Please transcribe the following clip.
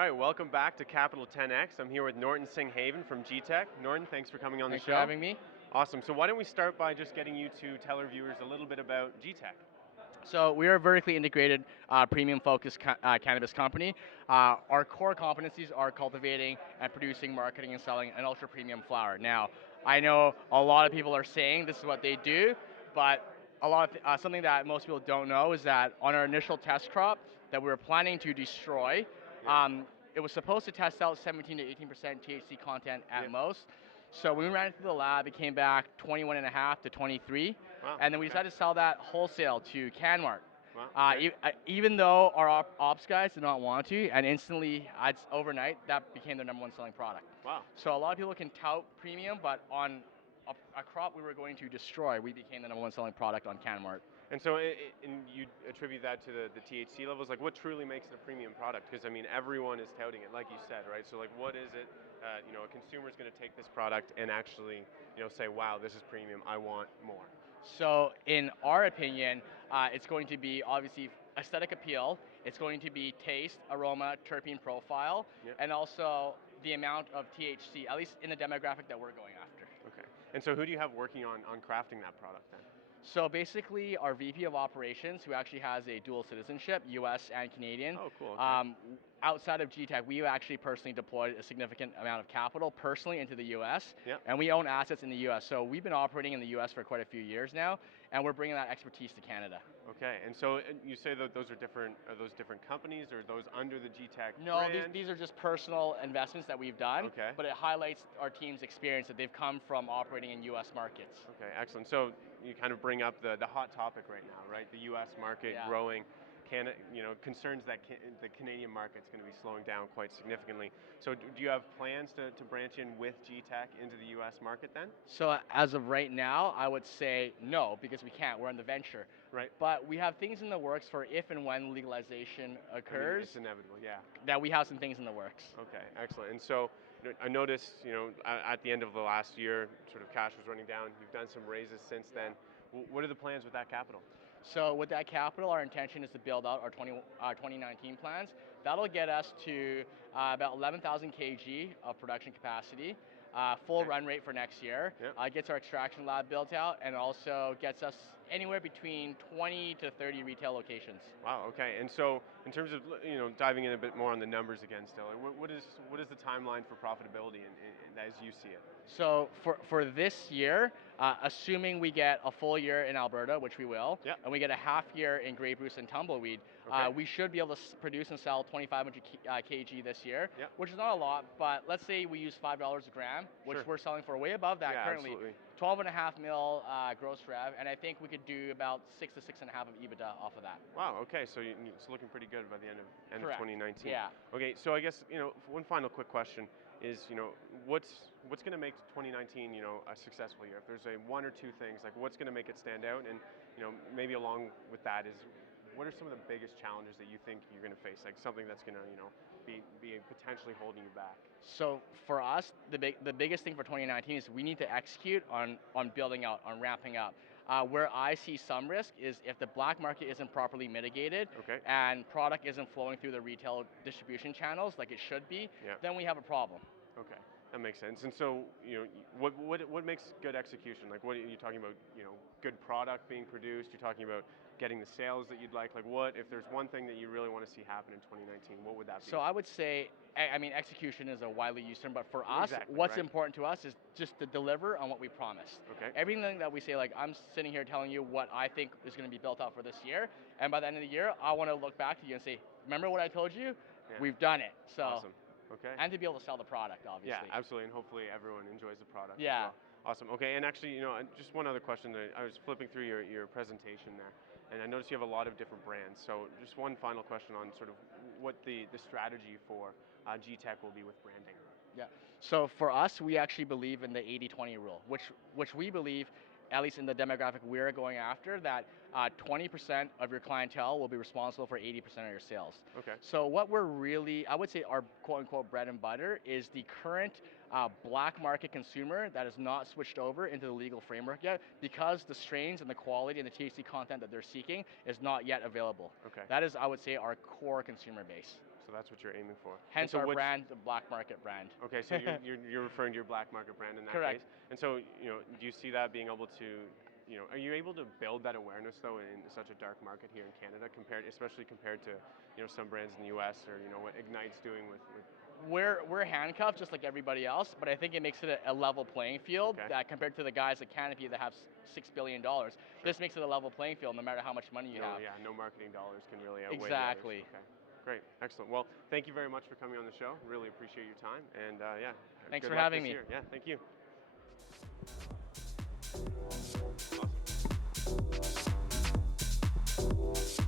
right, welcome back to Capital 10X. I'm here with Norton Singhavon from GTEC. Norton, thanks for coming on the Thanks show. for having me. Awesome. So why don't we start by just getting you to tell our viewers a little bit about GTEC. So we are a vertically integrated, premium-focused cannabis company. Our core competencies are cultivating and producing, marketing, and selling an ultra-premium flower. Now, I know a lot of people are saying this is what they do, but something that most people don't know is that on our initial test crop that we were planning to destroy, Yeah. it was supposed to test out 17 to 18% THC content at Yeah. most. So when we ran it through the lab, it came back 21.5 to 23. Wow. And then we okay. decided to sell that wholesale to CanMart. Wow. Okay. Even though our ops guys did not want to, and instantly, overnight, that became their number one selling product. Wow. So a lot of people can tout premium, but on a crop we were going to destroy, we became the number one selling product on CanMart. And so, and you attribute that to the THC levels. Like, what truly makes it a premium product? Because I mean, everyone is touting it, like you said, right? So, like, what is it? A consumer is going to take this product and actually, say, "Wow, this is premium. I want more." So in our opinion, it's going to be obviously aesthetic appeal, it's going to be taste, aroma, terpene profile, Yep. and also the amount of THC, at least in the demographic that we're going after. Okay. And so, who do you have working on crafting that product then? So basically, our VP of operations, who actually has a dual citizenship, US and Canadian, Oh, cool. Okay. outside of GTEC, we actually personally deployed a significant amount of capital personally into the US, Yep. and we own assets in the US. So we've been operating in the US for quite a few years now, and we're bringing that expertise to Canada. Okay, and so you say that those are different. Are those different companies, or are those under the GTEC No, brand? these are just personal investments that we've done, Okay. but it highlights our team's experience that they've come from operating in US markets. Okay, excellent. So you kind of bring up the hot topic right now, right? The U.S. market Yeah. growing, concerns that the Canadian market's going to be slowing down quite significantly. So do you have plans to branch in with GTEC into the U.S. market then? So as of right now, I would say no, because we can't. We're in the venture. Right. But we have things in the works for if and when legalization I mean, occurs, it's inevitable, yeah. that we have some things in the works. Okay, excellent. And so I noticed, at the end of the last year, sort of cash was running down. You've done some raises since then. What are the plans with that capital? So with that capital, our intention is to build out our 2019 plans. That'll get us to about 11,000 kg of production capacity, full Okay. run rate for next year. Yep. Gets our extraction lab built out, and also gets us anywhere between 20 to 30 retail locations. Wow. Okay. And so, in terms of diving in a bit more on the numbers again, still, like, what is the timeline for profitability, as you see it? So for this year, assuming we get a full year in Alberta, which we will, Yep. and we get a half year in Grey Goose and Tumbleweed, Okay. we should be able to produce and sell 2,500 kg this year, Yep. which is not a lot, but let's say we use $5 a gram, which Sure. we're selling for way above that Yeah, currently. absolutely. 12.5 mil gross rev, and I think we could do about 6 to 6.5 of EBITDA off of that. Wow. Okay. So it's looking pretty good by the end of Correct. 2019. Yeah. Okay. So I guess one final quick question is what's going to make 2019 a successful year? If there's one or two things, like what's going to make it stand out, and maybe along with that is what are some of the biggest challenges that you think you're going to face, like something that's going to be potentially holding you back? So for us, the biggest thing for 2019 is we need to execute on building out, on ramping up. Where I see some risk is if the black market isn't properly mitigated, Okay. and product isn't flowing through the retail distribution channels like it should be, Yeah. then we have a problem. Okay, that makes sense. And so, what makes good execution? Like, what are you talking about? Good product being produced. You're talking about getting the sales that you'd like. Like, what if there's one thing that you really want to see happen in 2019? What would that be? So I would say, I mean, execution is a widely used term, but for us, Exactly, what's right. important to us is just to deliver on what we promised. Okay. Everything that we say, like I'm sitting here telling you what I think is going to be built out for this year, and by the end of the year, I want to look back to you and say, remember what I told you? Yeah. We've done it. So. Awesome. Okay. And to be able to sell the product, obviously. Yeah, absolutely, and hopefully everyone enjoys the product. Yeah. As well. Awesome. Okay, and actually, just one other question. That I was flipping through your presentation there, and I noticed you have a lot of different brands. So, just one final question on sort of what the strategy for GTEC will be with branding. Yeah. So for us, we actually believe in the 80-20 rule, which we believe, at least in the demographic we're going after, that 20% of your clientele will be responsible for 80% of your sales. Okay. So what we're really, I would say our quote unquote bread and butter is the current black market consumer that has not switched over into the legal framework yet because the strains and the quality and the THC content that they're seeking is not yet available. Okay. That is, I would say, our core consumer base. So So that's what you're aiming for. Hence our brand, the black market brand. Okay, so you're referring to your black market brand in that Correct. case. And so, do you see that being able to, are you able to build that awareness though in such a dark market here in Canada, especially compared to, some brands in the U.S. or what Ignite's doing with We're handcuffed just like everybody else, but I think it makes it a level playing field that compared to the guys at Canopy that have $6 billion, this makes it a level playing field no matter how much money you have. Yeah, no marketing dollars can really outweigh exactly. the others. Okay. Great, excellent. Well, thank you very much for coming on the show. Really appreciate your time, and yeah, thanks good for luck having this me. year. Yeah, thank you. Awesome.